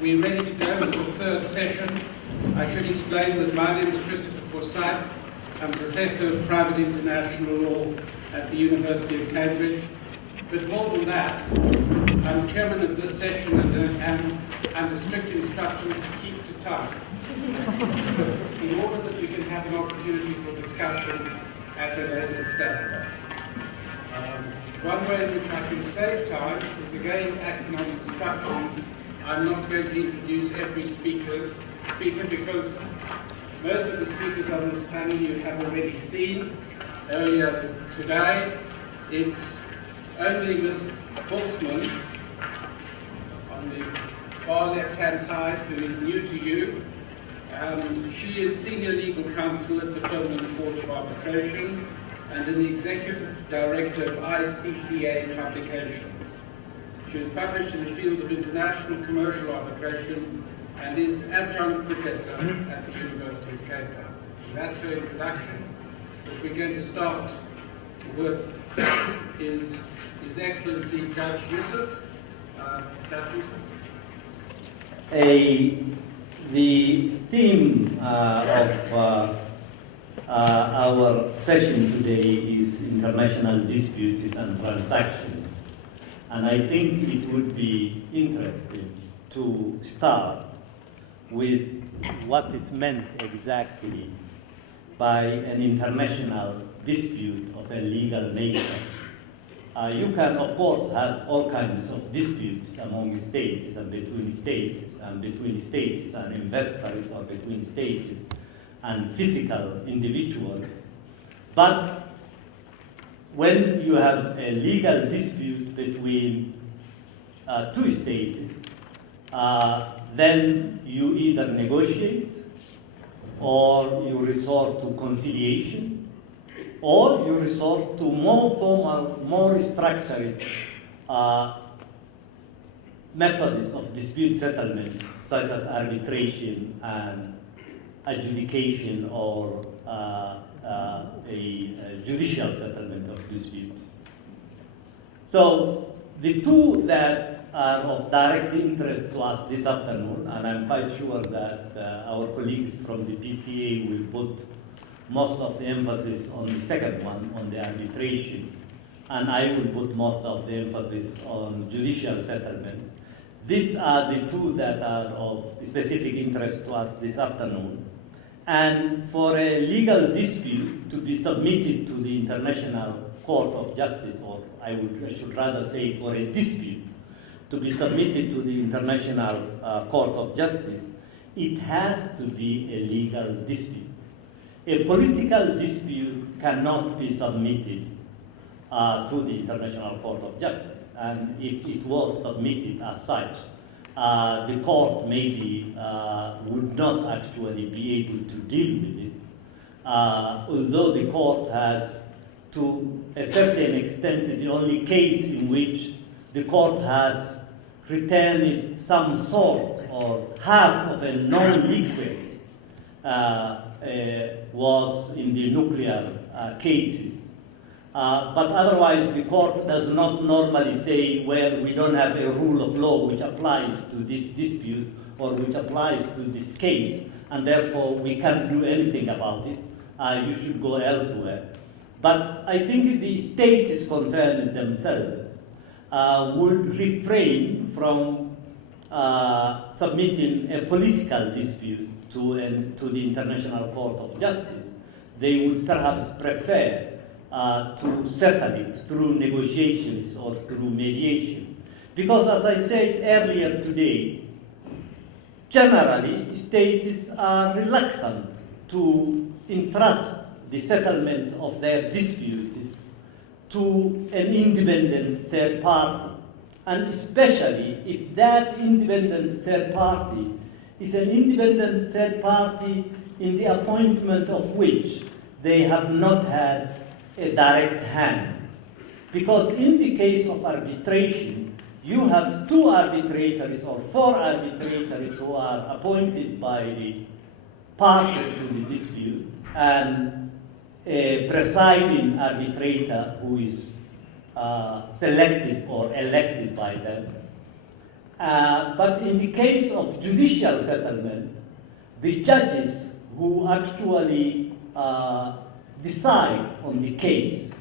We're ready to go with the third session. I should explain that my name is Christopher Forsyth. I'm Professor of Private International Law at the University of Cambridge. But more than that, I'm Chairman of this session and am under strict instructions to keep to time. So, in order that we can have an opportunity for discussion at a later stage. One way in which I can save time is again acting on instructions. I'm not going to introduce every speaker because most of the speakers on this panel you have already seen earlier today. It's only Ms. Boltzmann on the far left-hand side who is new to you. She is Senior Legal Counsel at the Permanent Court of Arbitration and an Executive Director of ICCA Publications. She is published in the field of international commercial arbitration and is Adjunct Professor at the University of Cape Town. That's her introduction. But we're going to start with His Excellency Judge Yusuf. Judge Yusuf. The theme of our session today is international disputes and transactions. And I think it would be interesting to start with what is meant exactly by an international dispute of a legal nature. You can, of course, have all kinds of disputes among states and between states and investors or between states and physical individuals. But when you have a legal dispute between two states, then you either negotiate or you resort to conciliation or you resort to more formal, more structured methods of dispute settlement, such as arbitration and adjudication or a judicial settlement of disputes. So the two that are of direct interest to us this afternoon, and I'm quite sure that our colleagues from the PCA will put most of the emphasis on the second one, on the arbitration, and I will put most of the emphasis on judicial settlement. These are the two that are of specific interest to us this afternoon. And for a legal dispute to be submitted to the International Court of Justice, or I should rather say for a dispute to be submitted to the International Court of Justice, it has to be a legal dispute. A political dispute cannot be submitted to the International Court of Justice. And if it was submitted as such, the court maybe would not actually be able to deal with it, although the court has, to a certain extent, the only case in which the court has returned some sort or half of a non-liquid was in the nuclear cases. But otherwise, the court does not normally say, well, we don't have a rule of law which applies to this dispute or which applies to this case, and therefore we can't do anything about it. You should go elsewhere. But I think the states concerned themselves would refrain from submitting a political dispute to the International Court of Justice. They would perhaps prefer to settle it through negotiations or through mediation. Because as I said earlier today, generally states are reluctant to entrust the settlement of their disputes to an independent third party. And especially if that independent third party is an independent third party in the appointment of which they have not had a direct hand. Because in the case of arbitration, you have two arbitrators or four arbitrators who are appointed by the parties to the dispute, and a presiding arbitrator who is selected or elected by them. But in the case of judicial settlement, the judges who actually decide on the case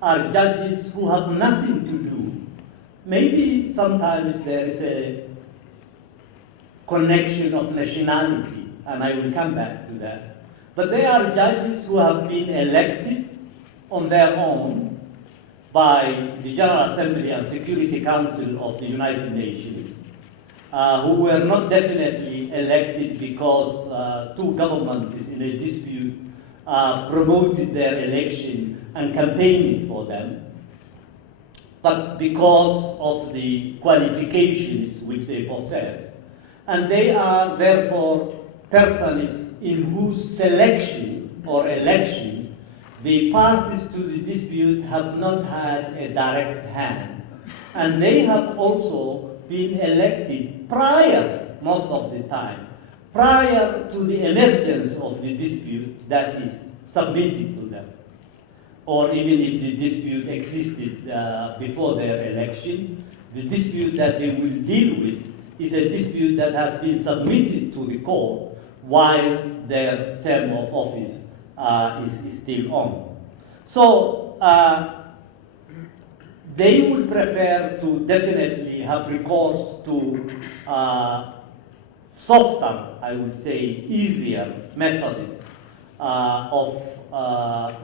are judges who have nothing to do. Maybe sometimes there is a connection of nationality, and I will come back to that. But they are judges who have been elected on their own by the General Assembly and Security Council of the United Nations, who were not definitely elected because two governments in a dispute promoted their election and campaigned for them, but because of the qualifications which they possess. And they are therefore persons in whose selection or election the parties to the dispute have not had a direct hand. And they have also been elected prior, most of the time, prior to the emergence of the dispute that is submitted to them. Or even if the dispute existed before their election, the dispute that they will deal with is a dispute that has been submitted to the court while their term of office is still on. So they would prefer to definitely have recourse to softer, I would say, easier methods of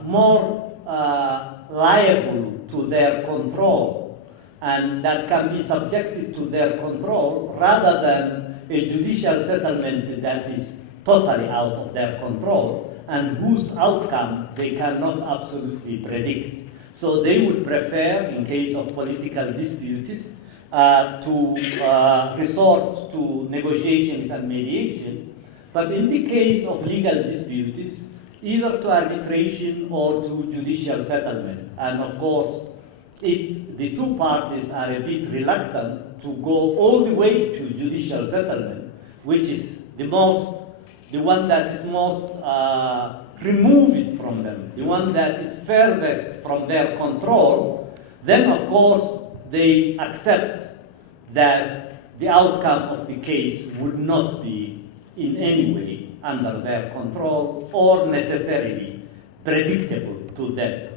more liable to their control, and that can be subjected to their control rather than a judicial settlement that is totally out of their control and whose outcome they cannot absolutely predict. So they would prefer, in case of political disputes, to resort to negotiations and mediation, but in the case of legal disputes, either to arbitration or to judicial settlement. And of course, if the two parties are a bit reluctant to go all the way to judicial settlement, which is the one that is most removed from them, the one that is furthest from their control, then of course they accept that the outcome of the case would not be in any way under their control or necessarily predictable to them.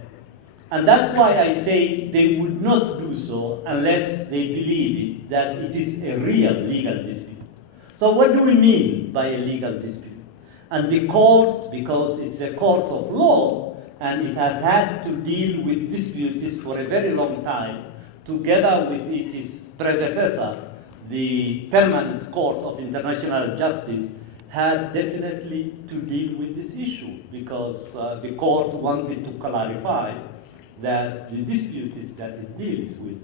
And that's why I say they would not do so unless they believe that it is a real legal dispute. So what do we mean by a legal dispute? And the court, because it's a court of law, and it has had to deal with disputes for a very long time, together with its predecessor, the Permanent Court of International Justice, had definitely to deal with this issue, because the court wanted to clarify that the disputes that it deals with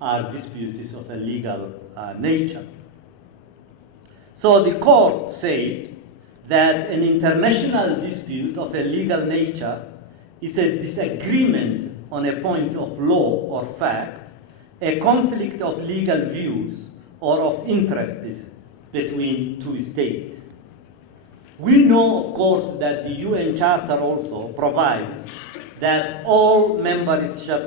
are disputes of a legal nature. So the court said that an international dispute of a legal nature is a disagreement on a point of law or fact, a conflict of legal views or of interests between two states. We know, of course, that the UN Charter also provides that all members shall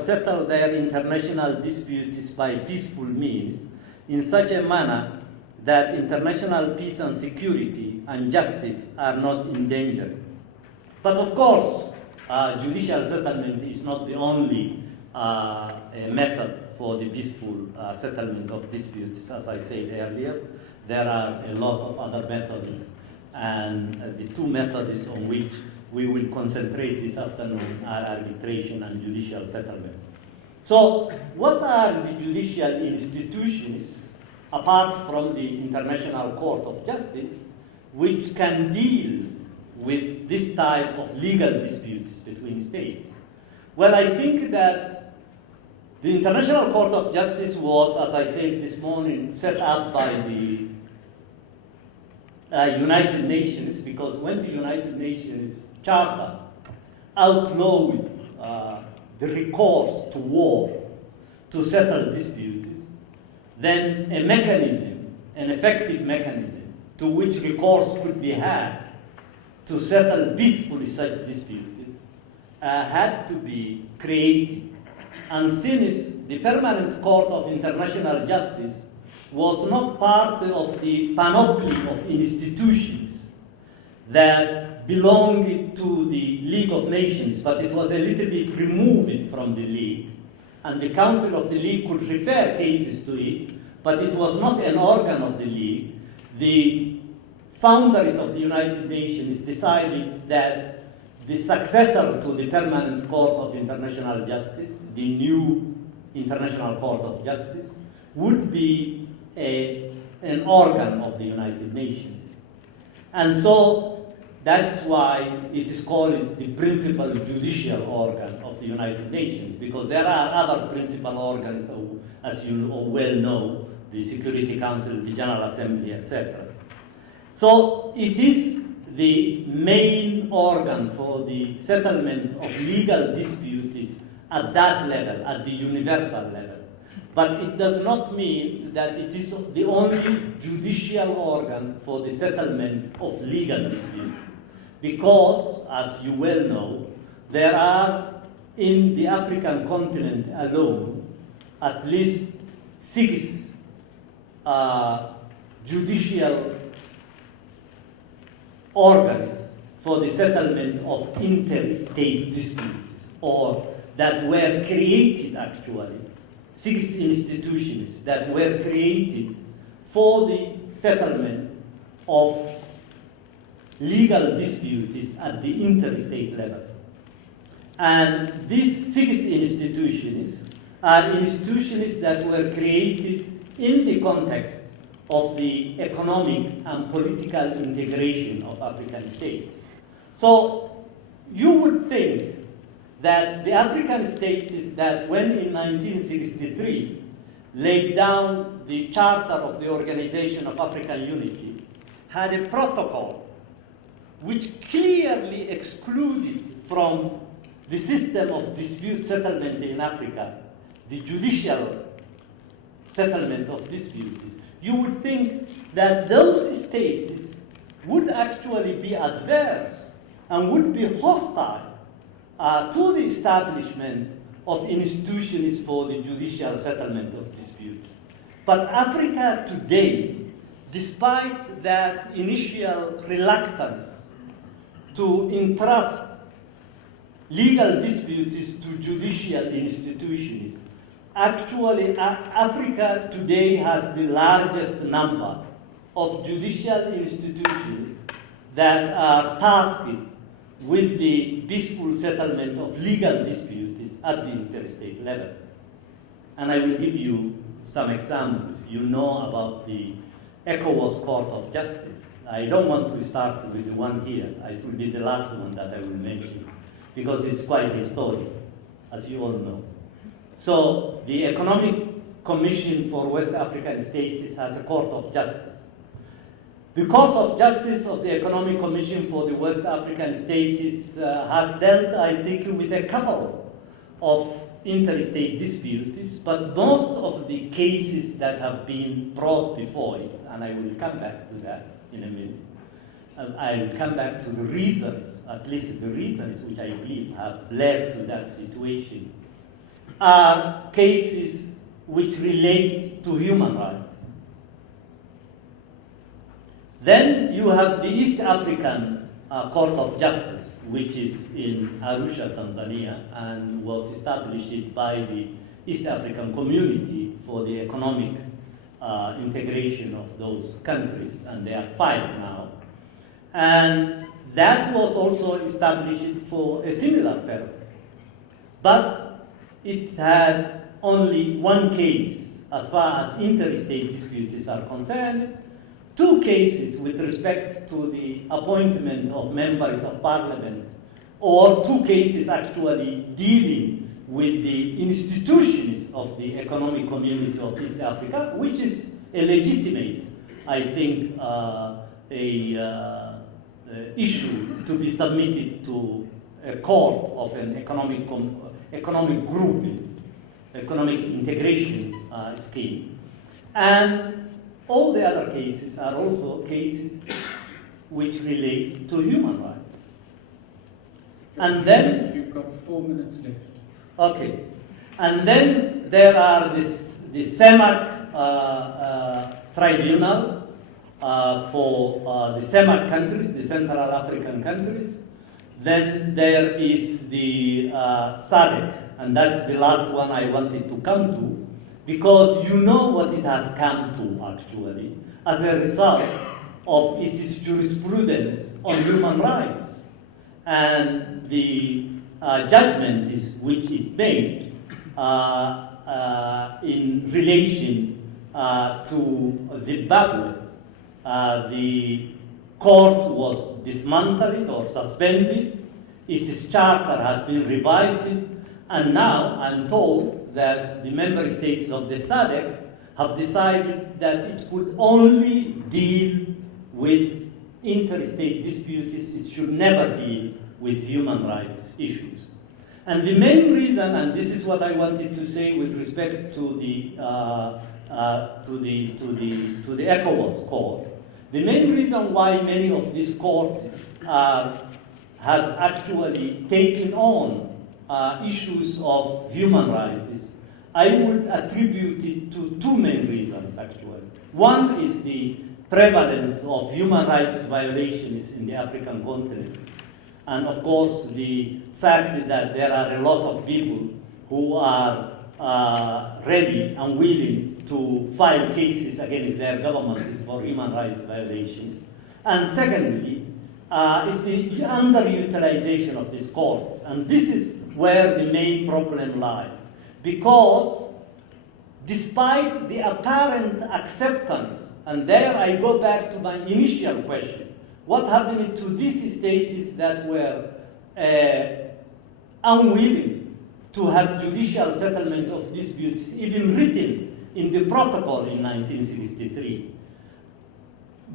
settle their international disputes by peaceful means in such a manner that international peace and security and justice are not endangered. But of course, judicial settlement is not the only method for the peaceful settlement of disputes. As I said earlier, there are a lot of other methods, and the two methods on which we will concentrate this afternoon are arbitration and judicial settlement. So what are the judicial institutions, apart from the International Court of Justice, which can deal with this type of legal disputes between states? Well, I think that the International Court of Justice was, as I said this morning, set up by the United Nations, because when the United Nations Charter outlawed the recourse to war to settle disputes, then a mechanism, an effective mechanism, to which recourse could be had to settle peacefully such disputes had to be created. And since the Permanent Court of International Justice was not part of the panoply of institutions that belonged to the League of Nations, but it was a little bit removed from the League. And the Council of the League could refer cases to it, but it was not an organ of the League. The founders of the United Nations decided that the successor to the Permanent Court of International Justice, the new International Court of Justice, would be an organ of the United Nations. And so that's why it is called the principal judicial organ of the United Nations, because there are other principal organs, as you well know, the Security Council, the General Assembly, etc. So it is the main organ for the settlement of legal disputes at that level, at the universal level. But it does not mean that it is the only judicial organ for the settlement of legal disputes. Because, as you well know, there are in the African continent alone at least 6 judicial organs for the settlement of interstate disputes, or that were created actually, 6 institutions that were created for the settlement of legal disputes at the interstate level. And these 6 institutions are institutions that were created in the context of the economic and political integration of African states. So you would think that the African states that when in 1963 laid down the Charter of the Organization of African Unity had a protocol which clearly excluded from the system of dispute settlement in Africa the judicial settlement of disputes. You would think that those states would actually be adverse and would be hostile to the establishment of institutions for the judicial settlement of disputes. But Africa today, despite that initial reluctance to entrust legal disputes to judicial institutions, actually Africa today has the largest number of judicial institutions that are tasked with the peaceful settlement of legal disputes at the interstate level. And I will give you some examples. You know about the Ecowas Court of Justice. I don't want to start with the one here. It will be the last one that I will mention, because it's quite historic, as you all know. So the Economic Commission for West African States has a Court of Justice. The Court of Justice of the Economic Commission for the West African States has dealt, I think, with a couple of interstate disputes, but most of the cases that have been brought before it, and I will come back to that in a minute, I will come back to the reasons, at least the reasons which I believe have led to that situation, are cases which relate to human rights. Then you have the East African Court of Justice, which is in Arusha, Tanzania, and was established by the East African Community for the economic integration of those countries, and there are 5 now. And that was also established for a similar purpose. But it had only one case as far as interstate disputes are concerned, 2 cases with respect to the appointment of members of parliament, or 2 cases actually dealing with the institutions of the economic community of East Africa, which is a legitimate, I think, issue to be submitted to a court of an economic group, economic integration scheme. And all the other cases are also cases which relate to human rights. And then you've got 4 minutes left. Okay. And then there are the the CEMAC tribunal for the CEMAC countries, the Central African countries. Then there is the SADC, and that's the last one I wanted to come to, because you know what it has come to, actually, as a result of its jurisprudence on human rights. And the judgment which it made in relation to Zimbabwe. The court was dismantled or suspended, its charter has been revised, and now I'm told that the member states of the SADC have decided that it could only deal with interstate disputes, it should never deal with human rights issues. And the main reason, and this is what I wanted to say with respect to the Ecowas court, the main reason why many of these courts have actually taken on issues of human rights, I would attribute it to two main reasons, actually. One is the prevalence of human rights violations in the African continent. And of course, the fact that there are a lot of people who are ready and willing to file cases against their governments for human rights violations. And secondly, is the underutilization of these courts. And this is where the main problem lies. Because despite the apparent acceptance, and there I go back to my initial question, what happened to these states that were unwilling to have judicial settlement of disputes, even written in the protocol in 1963?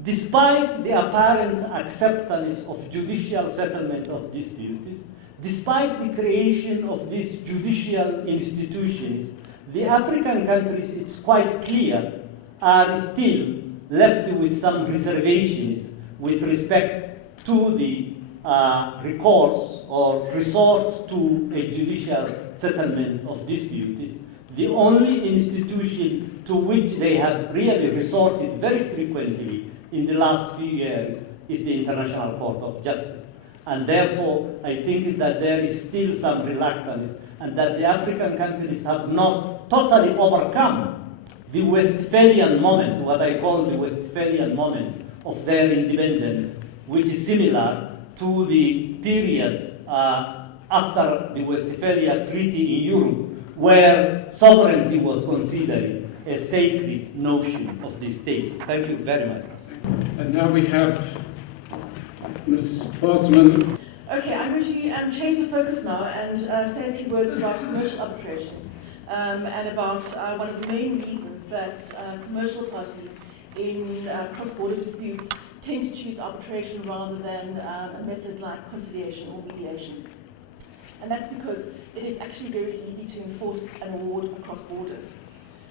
Despite the apparent acceptance of judicial settlement of disputes, despite the creation of these judicial institutions, the African countries, it's quite clear, are still left with some reservations with respect to the recourse or resort to a judicial settlement of disputes. The only institution to which they have really resorted very frequently in the last few years is the International Court of Justice. And therefore, I think that there is still some reluctance and that the African countries have not totally overcome the Westphalian moment, what I call the Westphalian moment of their independence, which is similar to the period after the Westphalia Treaty in Europe, where sovereignty was considered a sacred notion of the state. Thank you very much. And now we have Ms. Bosman. Okay, I'm going to change the focus now and say a few words about commercial arbitration and about one of the main reasons that commercial parties in cross-border disputes tend to choose arbitration rather than a method like conciliation or mediation. And that's because it is actually very easy to enforce an award across borders.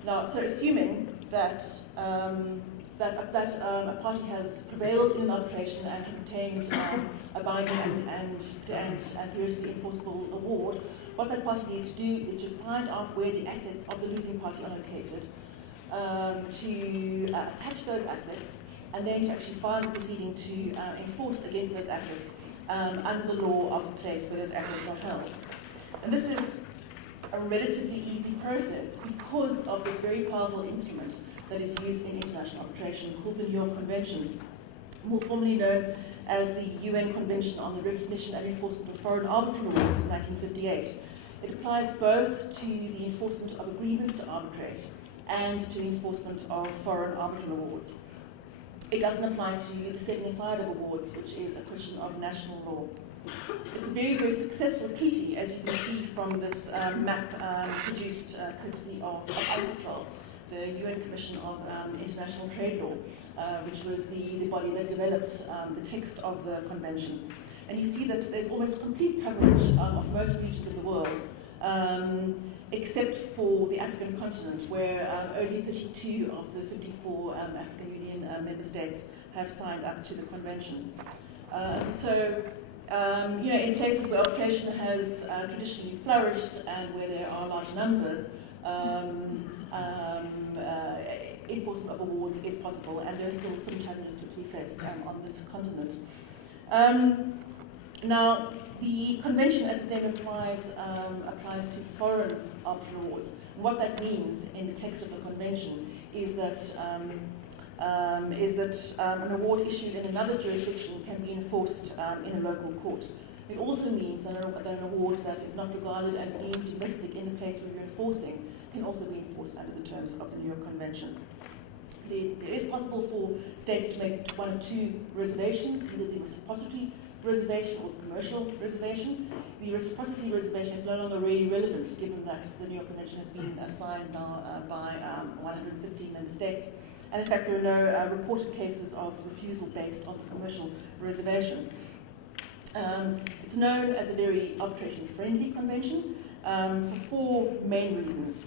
Now, so assuming that a party has prevailed in an arbitration and has obtained a binding and theoretically enforceable award, what that party needs to do is to find out where the assets of the losing party are located, to attach those assets, and then to actually file a proceeding to enforce against those assets under the law of the place where those assets are held. And this is a relatively easy process because of this very powerful instrument that is used in international arbitration called the New York Convention, more formally known as the UN Convention on the Recognition and Enforcement of Foreign Arbitral Awards of 1958. It applies both to the enforcement of agreements to arbitrate and to the enforcement of foreign arbitral awards. It doesn't apply to the setting aside of awards, which is a question of national law. It's a very, very successful treaty, as you can see from this map produced courtesy of UNTITLed, the UN Commission of International Trade Law, which was the body that developed the text of the convention. And you see that there's almost complete coverage of most regions of the world, except for the African continent, where only 32 of the 54 African Union member states have signed up to the convention. In places where arbitration has traditionally flourished and where there are large numbers, enforcement of awards is possible, and there are still some challenges to be faced on this continent. Now, the convention, as its name implies, applies to foreign arbitral awards. And what that means in the text of the convention is that an award issued in another jurisdiction can be enforced in a local court. It also means that an award that is not regarded as being domestic in the place where you're enforcing can also be enforced under the terms of the New York Convention. It is possible for states to make one of two reservations, either the reciprocity reservation or the commercial reservation. The reciprocity reservation is no longer really relevant, given that the New York Convention has been signed now by 115 member states. And in fact, there are no reported cases of refusal based on the commercial reservation. It's known as a very arbitration-friendly convention for four main reasons.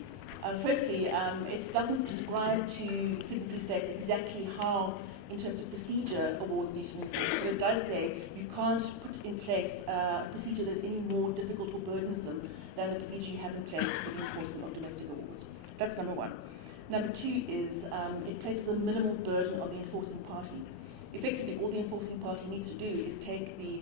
Firstly, it doesn't prescribe to signatory states exactly how, in terms of procedure, awards need to be enforced. But it does say you can't put in place a procedure that's any more difficult or burdensome than the procedure you have in place for the enforcement of domestic awards. That's number one. Number two is it places a minimal burden on the enforcing party. Effectively, all the enforcing party needs to do is take the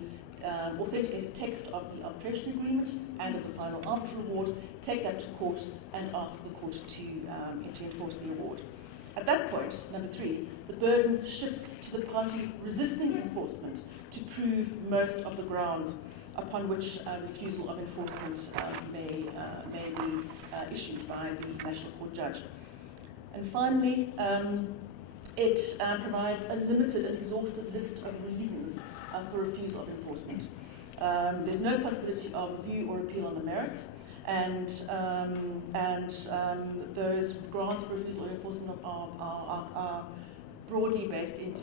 authenticated text of the arbitration agreement and of the final arbitral award, take that to court, and ask the court to enforce the award. At that point, number three, the burden shifts to the party resisting enforcement to prove most of the grounds upon which refusal of enforcement may be issued by the National Court judge. And finally, it provides a limited and exhaustive list of reasons for refusal of enforcement. There's no possibility of review or appeal on the merits, and those grants for refusal of enforcement are broadly based in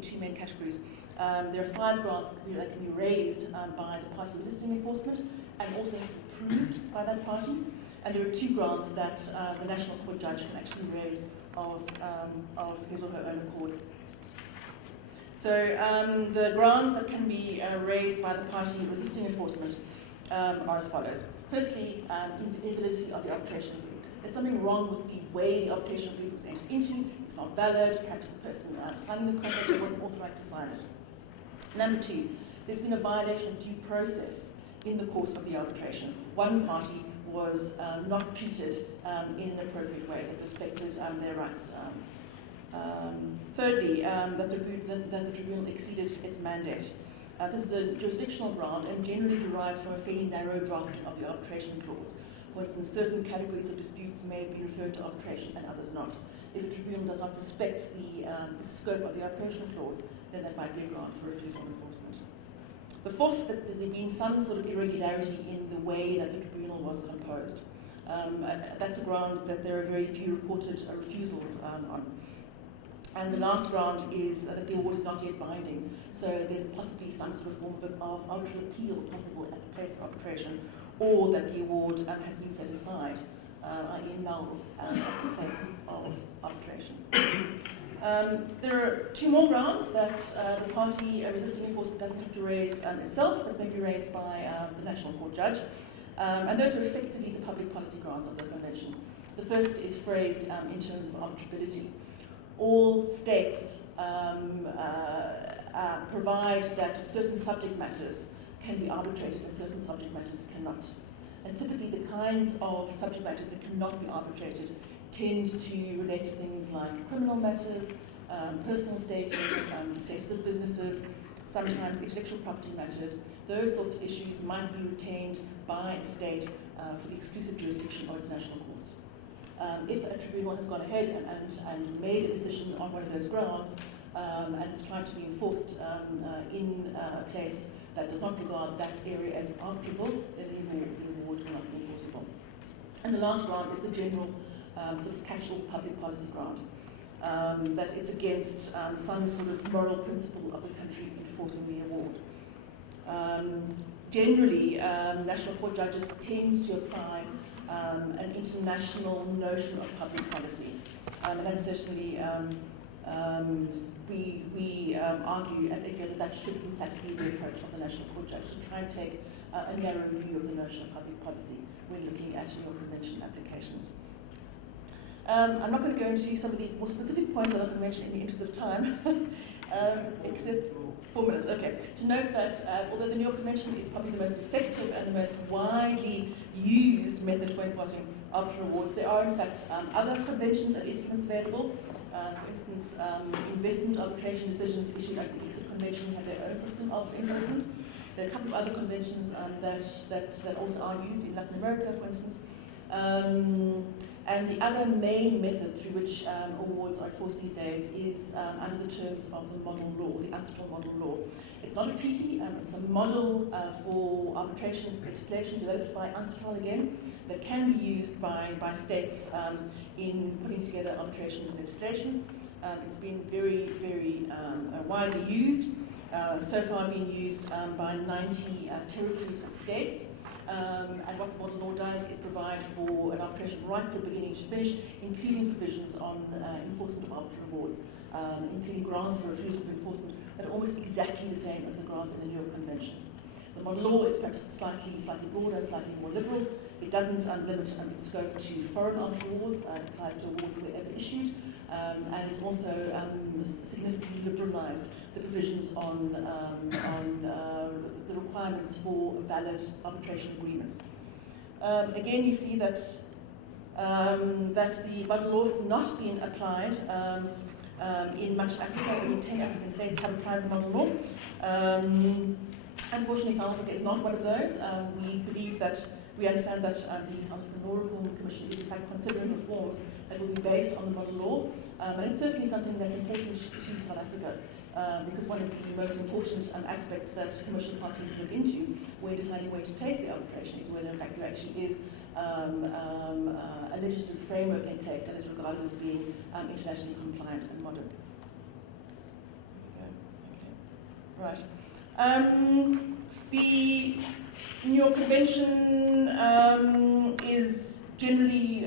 two main categories. There are 5 grants that can be raised by the party resisting enforcement and also approved by that party. And there are 2 grants that the National Court judge can actually raise of his or her own accord. So the grounds that can be raised by the party resisting enforcement are as follows. Firstly, invalidity of the arbitration agreement. There's something wrong with the way the arbitration agreement was entered into. It's not valid. Perhaps the person signing the contract wasn't authorized to sign it. Number 2, there's been a violation of due process in the course of the arbitration. One party was not treated in an appropriate way that respected their rights. Thirdly, that the tribunal exceeded its mandate. This is a jurisdictional ground and generally derives from a fairly narrow drafting of the arbitration clause. For instance, certain categories of disputes may be referred to arbitration and others not. If the tribunal does not respect the scope of the arbitration clause, then that might be a ground for refusal of enforcement. The fourth, that there's been some sort of irregularity in the way that the tribunal was composed. That's a ground that there are very few reported refusals on. And the last ground is that the award is not yet binding, so there's possibly some sort of form of arbitral appeal possible at the place of arbitration, or that the award has been set aside, i.e. annulled at the place of arbitration. There are 2 more grounds that the party resisting enforcement doesn't have to raise itself, but may be raised by the National Court judge. And those are effectively the public policy grounds of the Convention. The first is phrased in terms of arbitrability. All states provide that certain subject matters can be arbitrated and certain subject matters cannot. And typically the kinds of subject matters that cannot be arbitrated tend to relate to things like criminal matters, personal status, status of businesses, sometimes intellectual property matters. Those sorts of issues might be retained by a state for the exclusive jurisdiction of its national courts. If a tribunal has gone ahead and made a decision on one of those grounds and is trying to be enforced in a place that does not regard that area as arbitrable, then the award will not be enforceable. And the last ground is the general sort of catch-all public policy ground, that it's against some sort of moral principle of the country enforcing the award. Generally, national court judges tend to apply an international notion of public policy, and that's certainly we argue at Ecowas that should in fact be the approach of the national court judge, to try and take a narrow view of the notion of public policy when looking at your convention applications. I'm not going to go into some of these more specific points I'm not going to mention in the interest of time, except 4 minutes. Okay. To note that although the New York Convention is probably the most effective and the most widely used method for enforcing arbitral awards, there are in fact other conventions and instruments available. For instance, investment arbitration decisions issued under the ESIP Convention have their own system of enforcement. There are a couple of other conventions that also are used in Latin America, for instance. And the other main method through which awards are enforced these days is under the terms of the model law, the UNTITLed model law. It's not a treaty, it's a model for arbitration legislation developed by UNTITLed again that can be used by states in putting together arbitration legislation. It's been very, very widely used. So far being used by 90 territories or states. And what the model law does is provide for an arbitration right from beginning to finish, including provisions on enforcement of arbitral awards, including grounds for refusal of enforcement that are almost exactly the same as the grounds in the New York Convention. The model law is perhaps slightly broader, slightly more liberal. It doesn't limit its scope to foreign arbitral awards. It applies to awards wherever issued. And it's also significantly liberalised the provisions on the requirements for valid arbitration agreements. Again, you see that the model law has not been applied in much of Africa. Only 10 African states have applied the model law. Unfortunately, South Africa is not one of those. We understand that the South African Law Reform Commission is in fact considering reforms that will be based on the model law, and it's certainly something that's important to South Africa, because one of the most important aspects that commercial parties look into when deciding where to place the arbitration is whether in fact there actually is a legislative framework in place that is regarded as being internationally compliant and modern. Okay. Right. The New York Convention is generally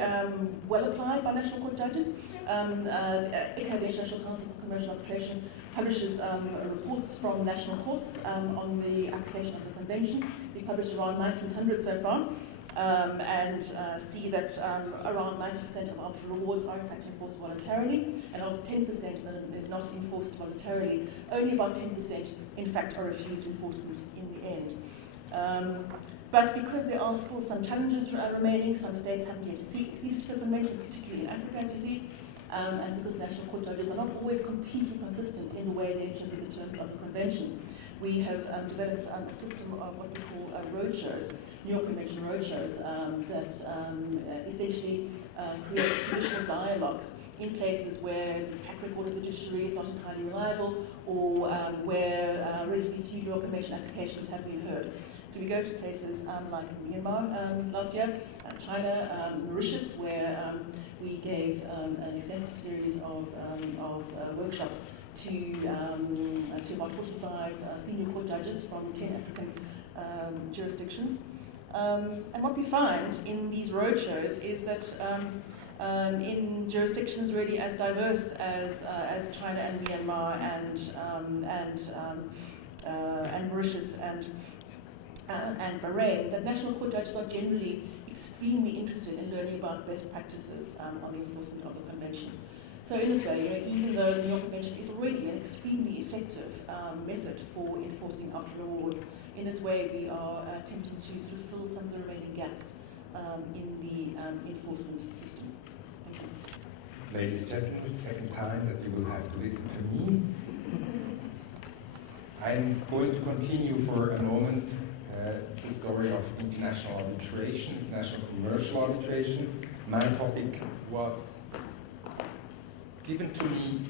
well applied by national court judges. ICA, the International Council for Commercial Arbitration, publishes reports from national courts on the application of the convention. We published around 1,900 so far, and see that around 90% of arbitral awards are in fact enforced voluntarily, and of 10% that is not enforced voluntarily, only about 10% in fact are refused enforcement in the end. But because there are still some challenges remaining, some states haven't yet acceded to the convention, particularly in Africa, as you see, and because national court judges are not always completely consistent in the way they interpret the terms of the convention, we have developed a system of what we call roadshows, New York Convention roadshows, that essentially create traditional dialogues in places where the track record of the judiciary is not entirely reliable, or where relatively few New York Convention applications have been heard. So we go to places like Myanmar last year, China, Mauritius, where we gave an extensive series of workshops to about 45 senior court judges from 10 African jurisdictions. And what we find in these roadshows is that in jurisdictions really as diverse as China and Myanmar and Mauritius and Bahrain, that national court judges are generally extremely interested in learning about best practices on the enforcement of the convention. So in this way, even though the New York Convention is already an extremely effective method for enforcing arbitral awards, in this way we are attempting to sort of fill some of the remaining gaps in the enforcement system. Thank you. Ladies and gentlemen, the second time that you will have to listen to me. I'm going to continue for a moment the story of international arbitration, international commercial arbitration. My topic was given to me,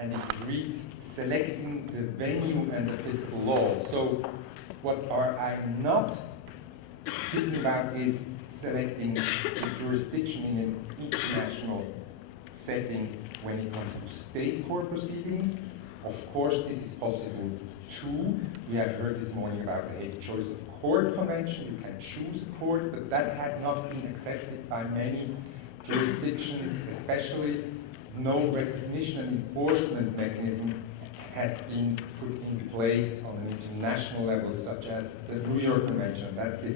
and it reads selecting the venue and applicable law. So what I'm not speaking about is selecting the jurisdiction in an international setting when it comes to state court proceedings. Of course, this is possible too. We have heard this morning about the Hague Choice of Court Convention. You can choose a court, but that has not been accepted by many jurisdictions, especially no recognition and enforcement mechanism has been put into place on an international level, such as the New York Convention. That's the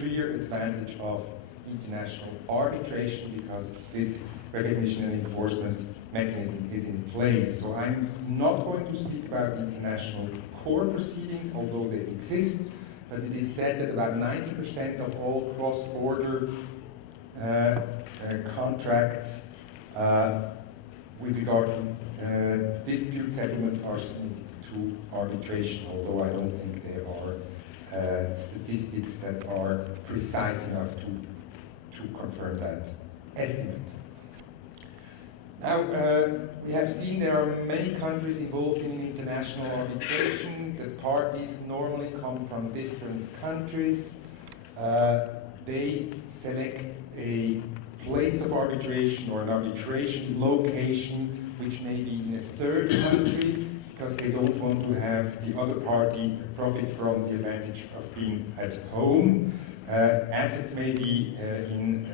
clear advantage of international arbitration because this recognition and enforcement mechanism is in place. So I'm not going to speak about international court proceedings, although they exist, but it is said that about 90% of all cross-border contracts with regard to dispute settlement are submitted to arbitration, although I don't think there are statistics that are precise enough to confirm that estimate. Now, we have seen there are many countries involved in international arbitration. The parties normally come from different countries. They select a place of arbitration or an arbitration location which may be in a third country because they don't want to have the other party profit from the advantage of being at home. Assets may be in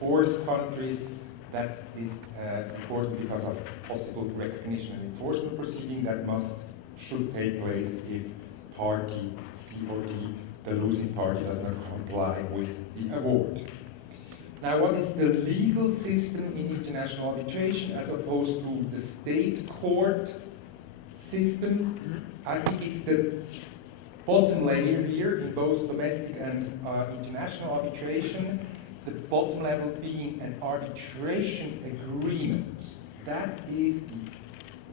fourth countries. That is important because of possible recognition and enforcement proceeding that should take place if party C or D, the losing party, does not comply with the award. Now, what is the legal system in international arbitration as opposed to the state court system? I think it's the bottom layer here in both domestic and international arbitration. The bottom level being an arbitration agreement. That is the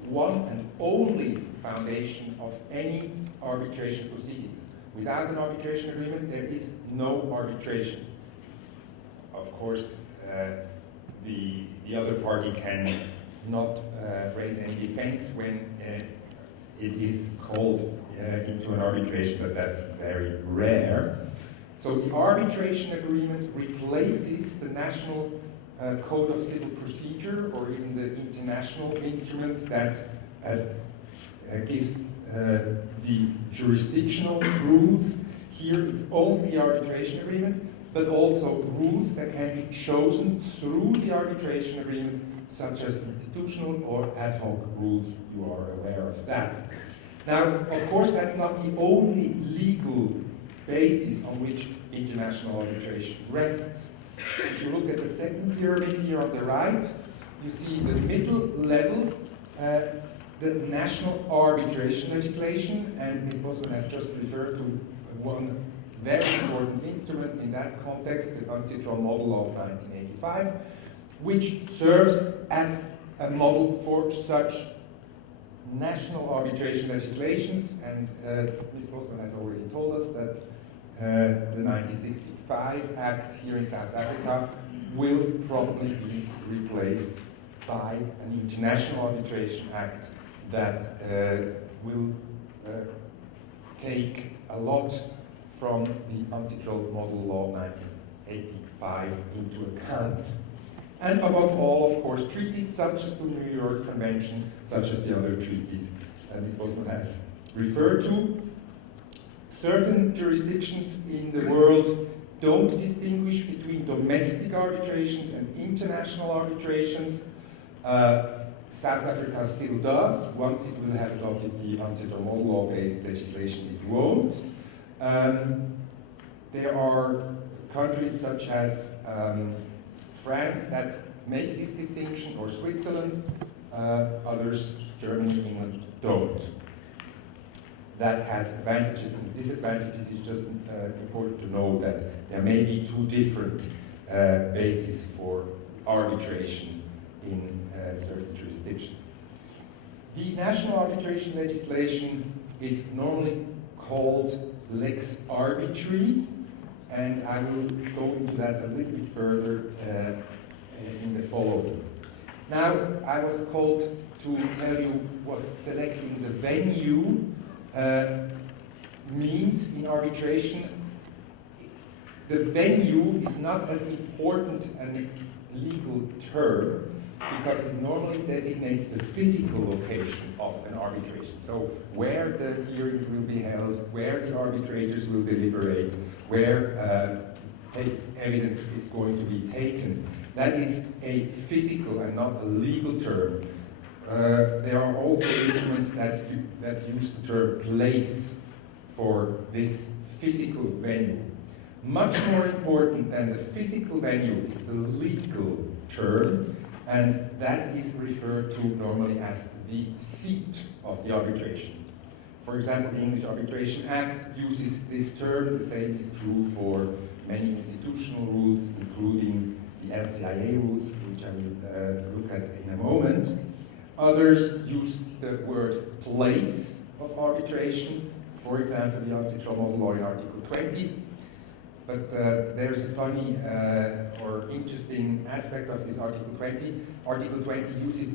one and only foundation of any arbitration proceedings. Without an arbitration agreement, there is no arbitration. Of course, the other party can not raise any defense when it is called into an arbitration, but that's very rare. So the arbitration agreement replaces the national code of civil procedure or even the international instrument that gives the jurisdictional rules. Here it's only the arbitration agreement, but also rules that can be chosen through the arbitration agreement, such as institutional or ad hoc rules. You are aware of that. Now, of course, that's not the only legal basis on which international arbitration rests. If you look at the second pyramid here on the right, you see the middle level, the national arbitration legislation, and Ms. Bosman has just referred to one very important instrument in that context, the Untitled Model of 1985, which serves as a model for such national arbitration legislations, and Ms. Bosman has already told us that the 1965 Act here in South Africa will probably be replaced by an international arbitration act that will take a lot from the Untitled Model Law 1985 into account. And above all, of course, treaties such as the New York Convention, such as the other treaties Ms. Bosman has referred to. Certain jurisdictions in the world don't distinguish between domestic arbitrations and international arbitrations. South Africa still does. Once it will have adopted the Untitled Model Law-based legislation, it won't. There are countries such as France that make this distinction, or Switzerland. Others, Germany, England, don't. That has advantages and disadvantages. It's just important to know that there may be two different bases for arbitration in certain jurisdictions. The national arbitration legislation is normally called lex arbitri, and I will go into that a little bit further in the following. Now, I was called to tell you what selecting the venue means in arbitration. The venue is not as important a legal term because it normally designates the physical location of an arbitration. So where the hearings will be held, where the arbitrators will deliberate, where evidence is going to be taken. That is a physical and not a legal term. There are also instruments that use the term place for this physical venue. Much more important than the physical venue is the legal term, and that is referred to normally as the seat of the arbitration. For example, the English Arbitration Act uses this term. The same is true for many institutional rules, including the LCIA rules, which I will look at in a moment. Others use the word place of arbitration, for example, the Untitled Model Law in Article 20. But there's a funny or interesting aspect of this Article 20. Article 20 uses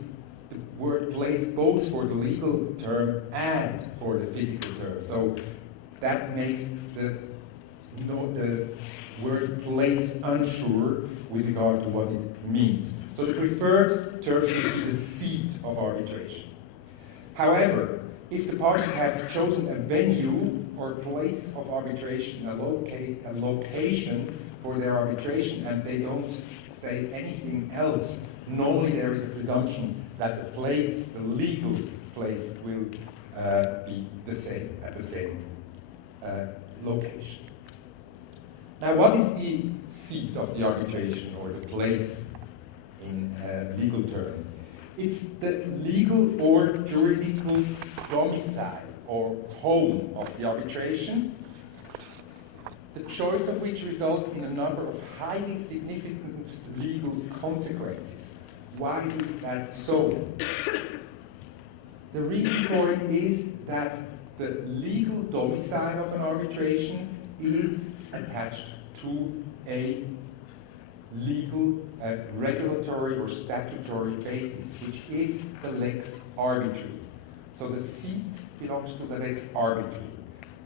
the word place both for the legal term and for the physical term. So that makes the word place unsure with regard to what it means. So the preferred term should be the seat of arbitration. However, if the parties have chosen a venue or place of arbitration, a location for their arbitration, and they don't say anything else, normally there is a presumption that the place, the legal place, will be the same, at the same location. Now, what is the seat of the arbitration, or the place in legal term? It's the legal or juridical domicile or home of the arbitration, the choice of which results in a number of highly significant legal consequences. Why is that so? The reason for it is that the legal domicile of an arbitration is attached to a legal, regulatory or statutory basis, which is the lex arbitri. So the seat belongs to the lex arbitri.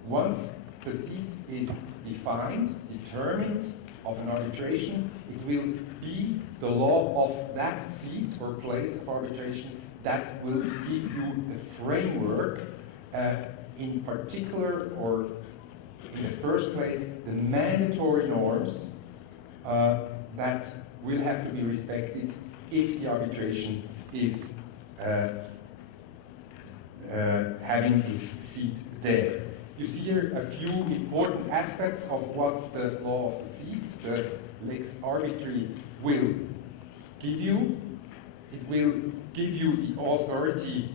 Once the seat is defined, determined of an arbitration, it will be the law of that seat or place of arbitration that will give you the framework, in particular, or in the first place, the mandatory norms that will have to be respected if the arbitration is having its seat there. You see here a few important aspects of what the law of the seat, the lex arbitri, will give you. It will give you the authority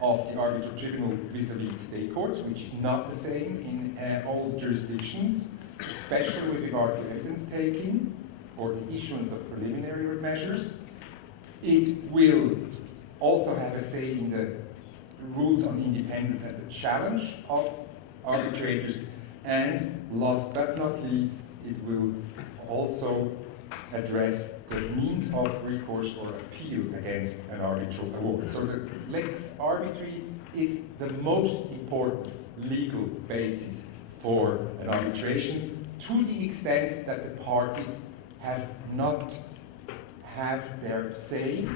of the arbitral tribunal vis-à-vis state courts, which is not the same in all jurisdictions, especially with regard to evidence taking or the issuance of preliminary measures. It will also have a say in the rules on independence and the challenge of arbitrators, and last but not least, it will also address the means of recourse or appeal against an arbitral award. So the lex arbitri is the most important legal basis for an arbitration, to the extent that the parties have not have their say.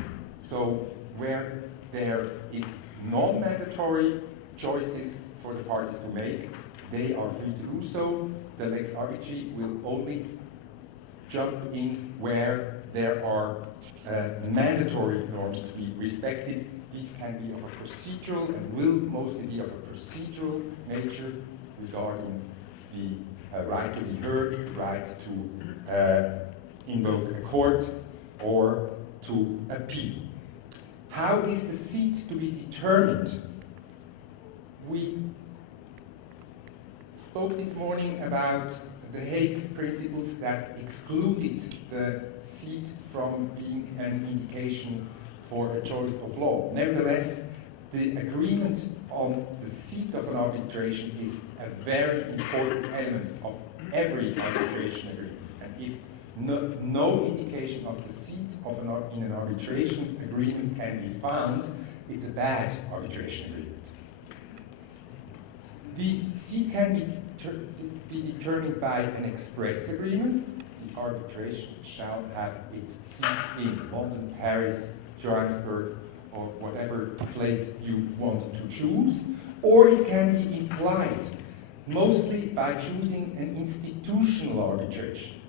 So where there is non-mandatory choices for the parties to make, they are free to do so. The lex arbitri will only jump in where there are mandatory norms to be respected. These can be of a procedural and will mostly be of a procedural nature regarding the right to be heard, the right to invoke a court, or to appeal. How is the seat to be determined? We spoke this morning about the Hague principles that excluded the seat from being an indication for a choice of law. Nevertheless, the agreement on the seat of an arbitration is a very important element of every arbitration agreement. And if no indication of the seat of in an arbitration agreement can be found, it's a bad arbitration agreement. The seat can be determined by an express agreement. The arbitration shall have its seat in London, Paris, Johannesburg, or whatever place you want to choose. Or it can be implied, mostly by choosing an institutional arbitration.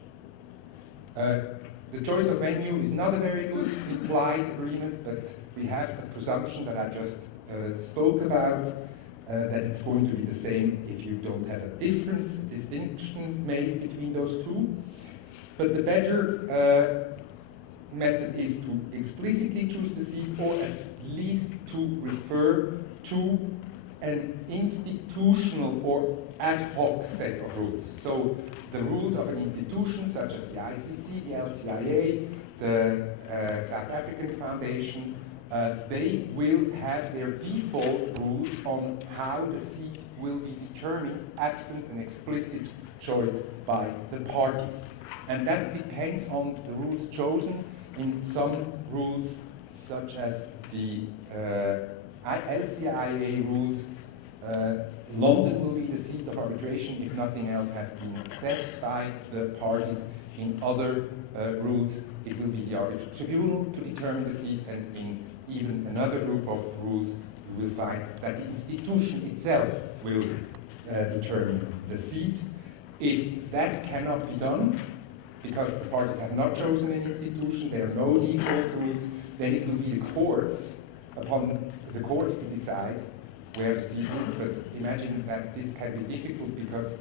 The choice of venue is not a very good implied agreement, but we have the presumption that I just spoke about. that it's going to be the same if you don't have a distinction made between those two. But the better method is to explicitly choose the seat, or at least to refer to an institutional or ad hoc set of rules. So the rules of an institution such as the ICC, the LCIA, the South African Foundation, they will have their default rules on how the seat will be determined absent an explicit choice by the parties. And that depends on the rules chosen. In some rules, such as the LCIA rules, London will be the seat of arbitration if nothing else has been said by the parties. In other rules, it will be the arbitral tribunal to determine the seat, and in even another group of rules, you will find that the institution itself will determine the seat. If that cannot be done, because the parties have not chosen an institution, there are no default rules, then it will be the courts, upon the courts to decide where the seat is. But imagine that this can be difficult because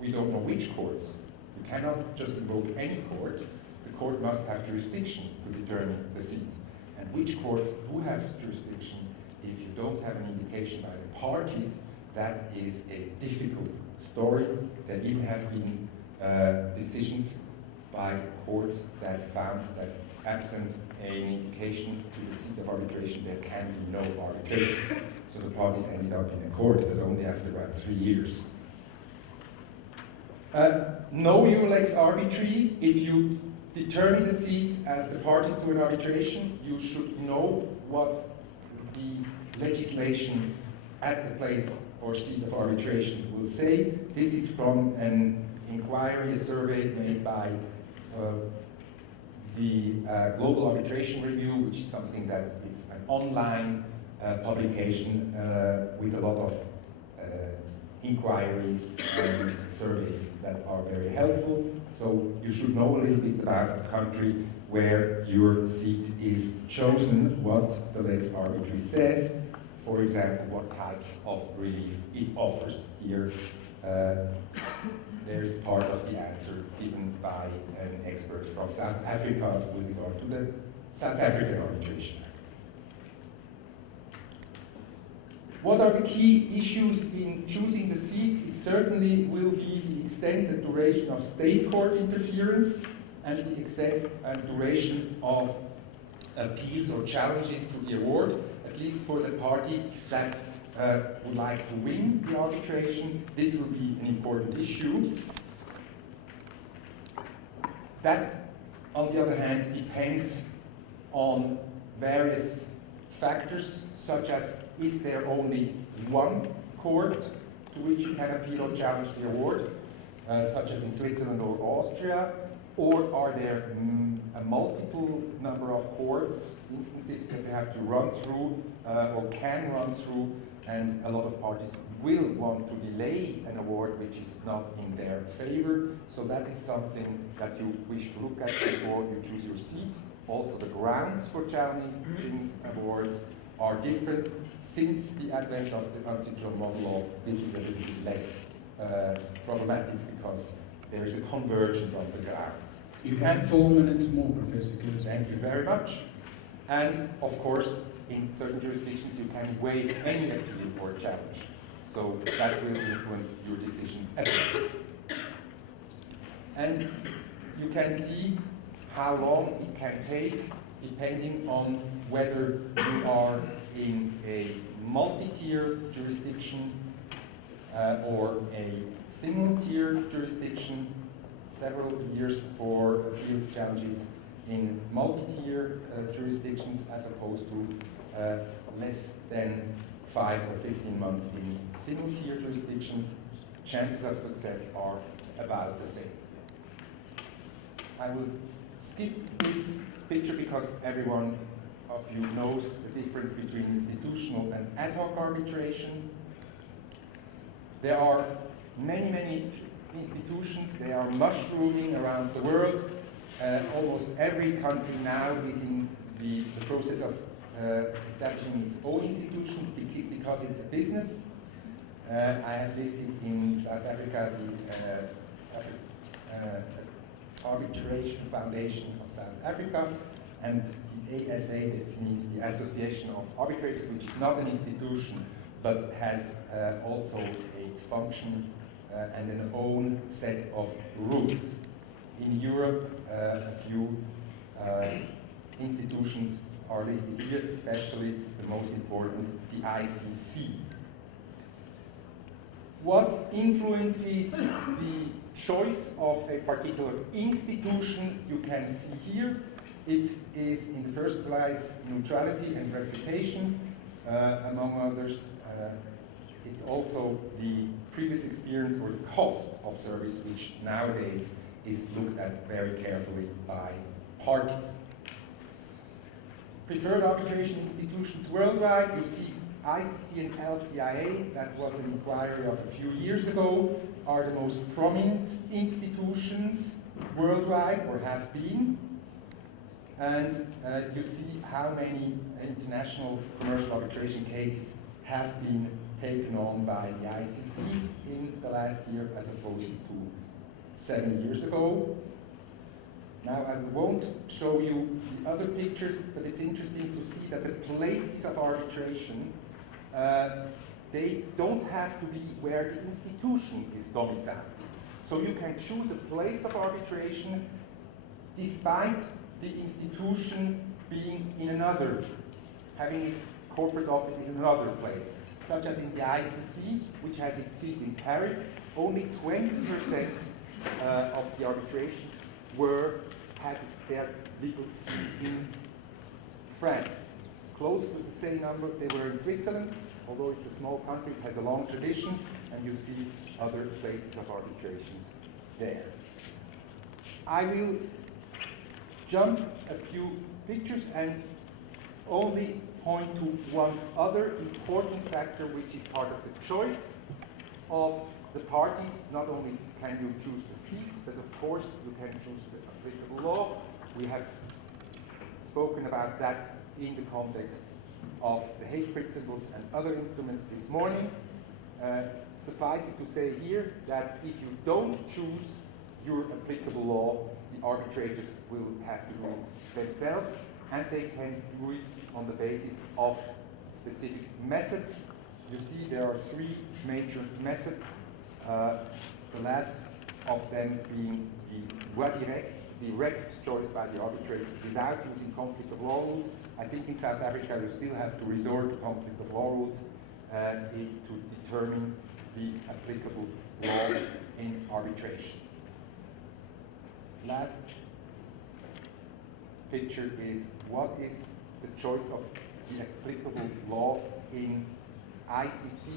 we don't know which courts. You cannot just invoke any court. The court must have jurisdiction to determine the seat. And which courts do have jurisdiction, if you don't have an indication by the parties, that is a difficult story. There even have been decisions by courts that found that absent an indication to the seat of arbitration, there can be no arbitration. So the parties ended up in a court, but only after about 3 years. No lex arbitri. If you determine the seat as the parties to an arbitration, you should know what the legislation at the place or seat of arbitration will say. This is from an inquiry, a survey made by the Global Arbitration Review, which is something that is an online publication with a lot of inquiries and surveys that are very helpful. So you should know a little bit about the country where your seat is chosen, what the lex arbitri says, for example, what types of relief it offers. Here there's part of the answer given by an expert from South Africa with regard to the South African Arbitration Act. What are the key issues in choosing the seat? It certainly will be the extent and duration of state court interference and the extent and duration of appeals or challenges to the award, at least for the party that would like to win the arbitration. This will be an important issue. That, on the other hand, depends on various factors, such as, is there only one court to which you can appeal or challenge the award, such as in Switzerland or Austria, or are there a multiple number of courts, instances that they have to run through or can run through, and a lot of parties will want to delay an award which is not in their favor. So that is something that you wish to look at before you choose your seat. Also, the grounds for challenging awards are different. Since the advent of the Untitled Model Law, this is a little bit less problematic because there is a convergence on the grounds. You have 4 minutes more, Professor Gibbs. Thank you very much. And of course, in certain jurisdictions, you can waive any appeal or challenge. So that will influence your decision as well. And you can see how long it can take depending on whether you are in a multi-tier jurisdiction or a single-tier jurisdiction. Several years for appeals challenges in multi-tier jurisdictions as opposed to less than 5 or 15 months in single-tier jurisdictions. Chances of success are about the same. I will skip this picture because everyone of you knows the difference between institutional and ad hoc arbitration. There are many institutions. They are mushrooming around the world. Almost every country now is in the process of establishing its own institution because it's a business. I have listed in South Africa the Arbitration Foundation of South Africa, and the ASA, that means the Association of Arbitrators, which is not an institution, but has also a function and an own set of rules. In Europe, a few institutions are listed here, especially the most important, the ICC. What influences the choice of a particular institution you can see here? It is, in the first place, neutrality and reputation, among others. It's also the previous experience or the cost of service, which nowadays is looked at very carefully by parties. Preferred arbitration institutions worldwide, you see ICC and LCIA, that was an inquiry of a few years ago, are the most prominent institutions worldwide, or have been. And you see how many international commercial arbitration cases have been taken on by the ICC in the last year as opposed to 7 years ago. Now, I won't show you the other pictures, but it's interesting to see that the places of arbitration, they don't have to be where the institution is domiciled. So you can choose a place of arbitration despite the institution being in another, having its corporate office in another place, such as in the ICC, which has its seat in Paris. Only 20% of the arbitrations had their legal seat in France. Close to the same number, they were in Switzerland, although it's a small country, it has a long tradition, and you see other places of arbitrations there. I will jump a few pictures and only point to one other important factor, which is part of the choice of the parties. Not only can you choose the seat, but of course you can choose the applicable law. We have spoken about that in the context of the Hague Principles and other instruments this morning. Suffice it to say here that if you don't choose your applicable law, the arbitrators will have to do it themselves, and they can do it on the basis of specific methods. You see there are 3 major methods, the last of them being the voie directe, direct choice by the arbitrators without using conflict of law rules. I think in South Africa you still have to resort to conflict of law rules to determine the applicable law in arbitration. Last picture is what is the choice of the applicable law in ICC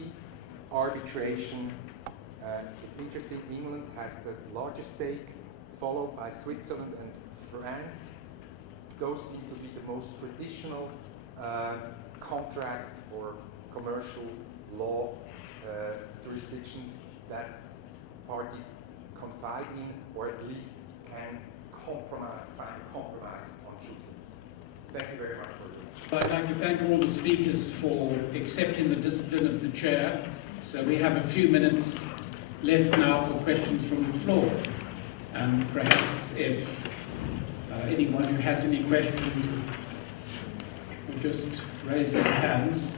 arbitration. It's interesting, England has the largest stake, followed by Switzerland and France. Those seem to be the most traditional contract or commercial law jurisdictions that parties confide in, or at least can find a compromise on choosing. Thank you very much for your attention. I'd like to thank all the speakers for accepting the discipline of the chair. So we have a few minutes left now for questions from the floor. And perhaps if anyone who has any question will just raise their hands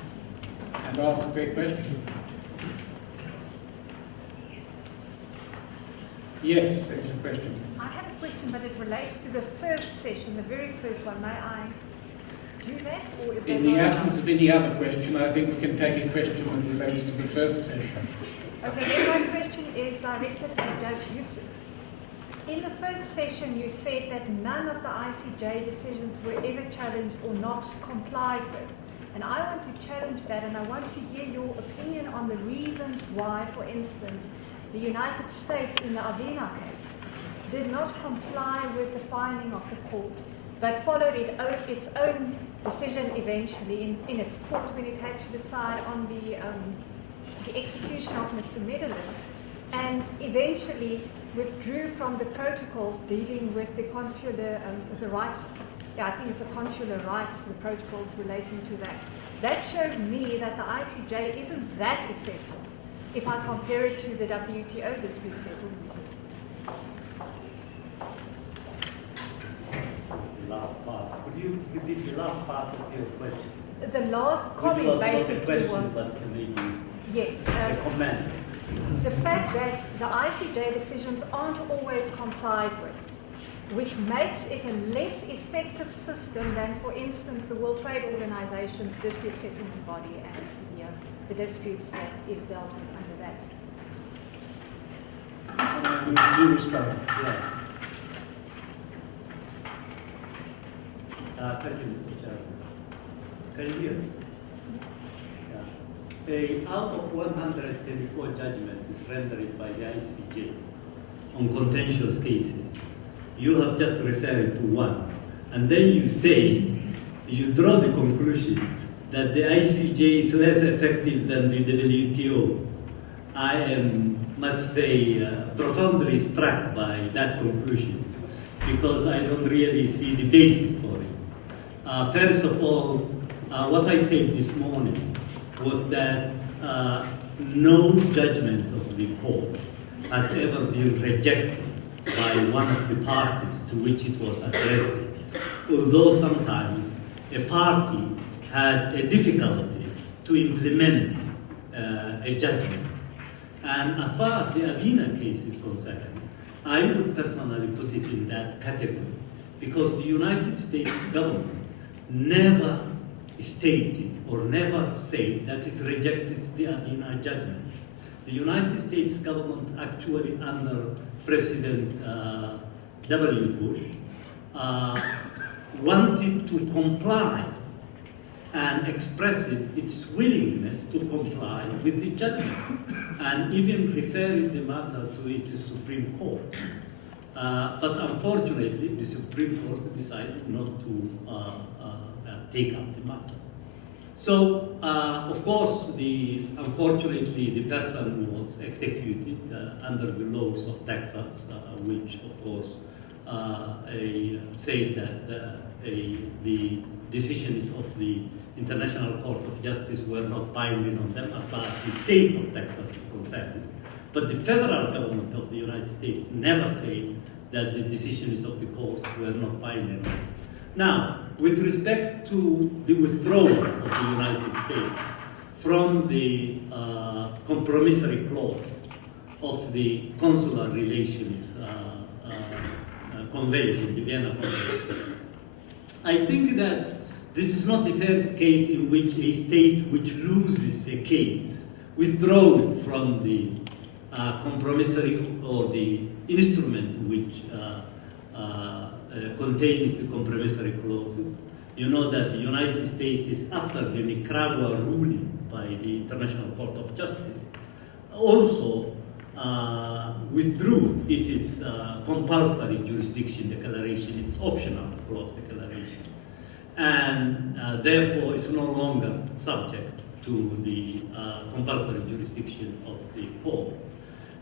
and ask their question. Yes, there's a question. I have a question, but it relates to the first session, the very first one. May I do that? Or is In the absence of any other question, I think we can take a question that relates to the first session. Okay, then my question is directed to Judge Yusuf. In the first session, you said that none of the ICJ decisions were ever challenged or not complied with. And I want to challenge that, and I want to hear your opinion on the reasons why, for instance, the United States in the Avena case did not comply with the finding of the court, but followed its own decision eventually in its court when it had to decide on the execution of Mr. Medellin, and eventually withdrew from the protocols dealing with the consular, the rights, I think it's the consular rights, the protocols relating to that. That shows me that the ICJ isn't that effective if I compare it to the WTO dispute settlement system. The last part. Could you repeat the last part of your question? The last Which comment was not a basically question, was, but maybe yes, a comment. the fact that the ICJ decisions aren't always complied with, which makes it a less effective system than, for instance, the World Trade Organization's dispute settlement body and the disputes that is dealt with under that. You respond. Yeah. Thank you, Mr. Chairman. Can you hear? Yeah. Out of 124 judgments is rendered by the ICJ on contentious cases, you have just referred to one, and then you say, you draw the conclusion that the ICJ is less effective than the WTO. I am, must say, profoundly struck by that conclusion, because I don't really see the basis for it. First of all, what I said this morning was that no judgment of the court has ever been rejected by one of the parties to which it was addressed, although sometimes a party had a difficulty to implement a judgment. And as far as the Avena case is concerned, I would personally put it in that category, because the United States government never stated or never said that it rejected the Avena judgment. The United States government actually, under President W. Bush, wanted to comply and expressed its willingness to comply with the judgment, and even referring the matter to its Supreme Court. But unfortunately, the Supreme Court decided not to take up the matter. So, of course, unfortunately, the person was executed under the laws of Texas, which, of course, said that the decisions of the International Court of Justice were not binding on them as far as the state of Texas is concerned. But the federal government of the United States never said that the decisions of the court were not binding on them. Now, with respect to the withdrawal of the United States from the compromissory clauses of the consular relations convention, the Vienna Convention, I think that this is not the first case in which a state which loses a case withdraws from the compromissory or the instrument which contains the compromissory clauses. You know that the United States is, after the Nicaragua ruling by the International Court of Justice, also withdrew its compulsory jurisdiction declaration, its optional clause declaration, and therefore is no longer subject to the compulsory jurisdiction of the court.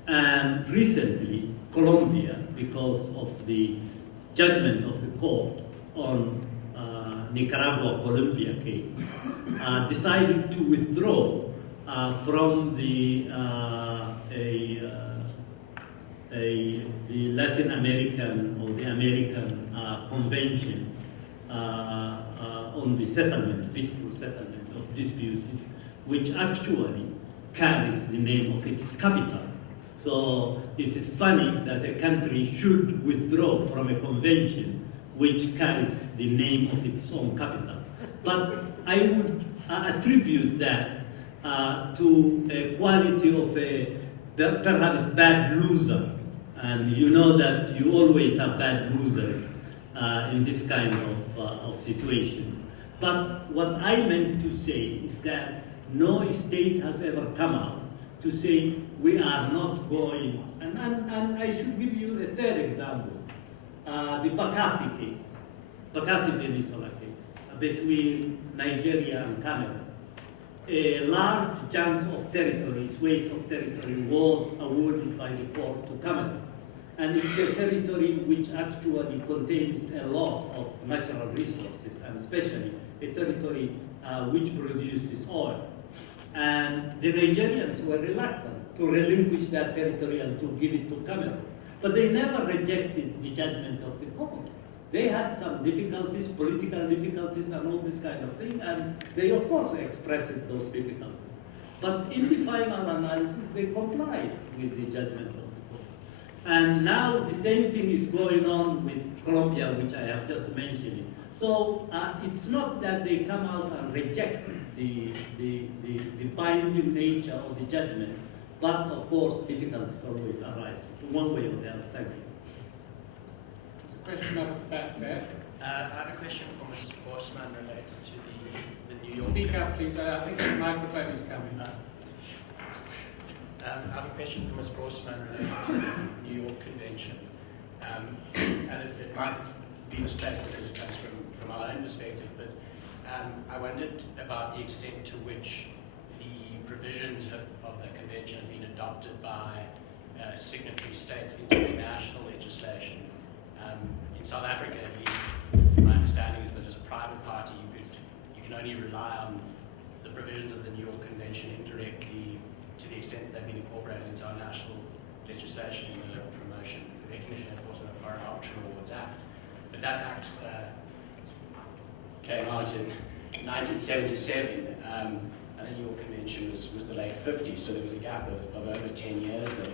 And recently, Colombia, because of the judgment of the court on Nicaragua-Colombia case, decided to withdraw from the Latin American or the American convention on the settlement, peaceful settlement of disputes, which actually carries the name of its capital. So it is funny that a country should withdraw from a convention which carries the name of its own capital. But I would attribute that to a quality of a perhaps bad loser. And you know that you always have bad losers in this kind of situations. But what I meant to say is that no state has ever come out to say we are not going, and I should give you a third example, the Bakassi case, Bakassi Peninsula case, between Nigeria and Cameroon. A large chunk of territory, swathe of territory, was awarded by the court to Cameroon. And it's a territory which actually contains a lot of natural resources, and especially a territory which produces oil. And the Nigerians were reluctant to relinquish that territory and to give it to Cameroon. But they never rejected the judgment of the court. They had some difficulties, political difficulties and all this kind of thing, and they of course expressed those difficulties. But in the final analysis, they complied with the judgment of the court. And now the same thing is going on with Colombia, which I have just mentioned. So it's not that they come out and reject the binding nature of the judgment, but of course difficulties always arise, one way or the other. Thank you. There's a question up at the back there. I have a question for Ms. Bosman related to the New York. Speak up, please. I think the microphone is coming. I have a question for Ms. Bosman related to the New York Convention. And it might be misplaced because it comes from our own perspective, but I wondered about the extent to which the provisions of the convention have been adopted by signatory states into their national legislation. In South Africa, at least, my understanding is that as a private party, you can only rely on the provisions of the New York Convention indirectly to the extent that they've been incorporated into our national legislation in the Promotion, Recognition, and Enforcement of Foreign Arbitration Awards Act. But that act came out in 1977, and the New York Convention was the late 50s, so there was a gap of over 10 years there.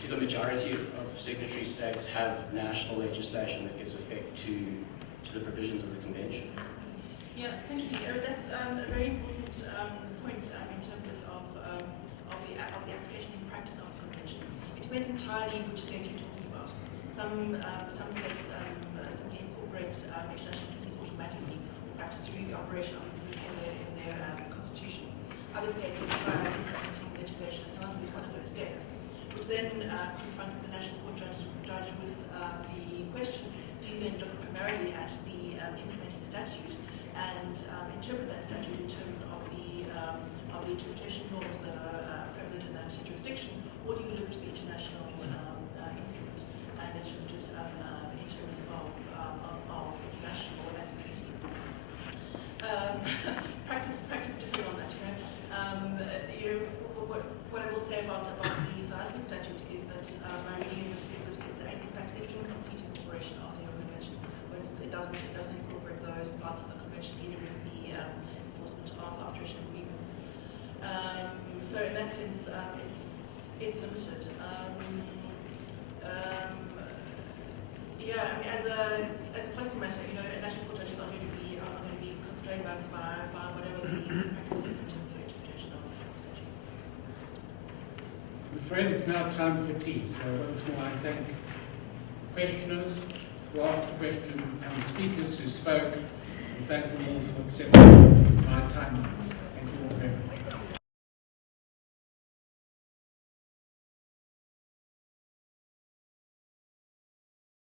Do the majority of signatory states have national legislation that gives effect to the provisions of the Convention? Yeah, thank you. That's a very important point in terms of the application and practice of the Convention. It depends entirely which state you're talking about. Some states simply incorporate international treaties automatically, perhaps through the operation of in their constitution. Other states require implementing legislation, and South Africa is one of those states, which then confronts the National Court judge with the question: do you then look primarily at the implementing statute and interpret that statute in terms of the interpretation norms that are prevalent in that jurisdiction, or do you look to the international instrument and interpret it in terms of international as a treaty? Practice differs on that. What I will say about the South African statute is that my reading is that it's in fact an incomplete incorporation of the Convention. For instance, it doesn't incorporate those parts of the Convention dealing with the enforcement of arbitration agreements. So in that sense, it's limited. Yeah, I mean, as a policy matter, national court judges are going to be constrained by whatever the practice is in terms of interpretation of statutes. I'm afraid it's now time for tea, so once more I thank the questioners who asked the question and the speakers who spoke, and thank them all for accepting my time limits. Thank you all very much.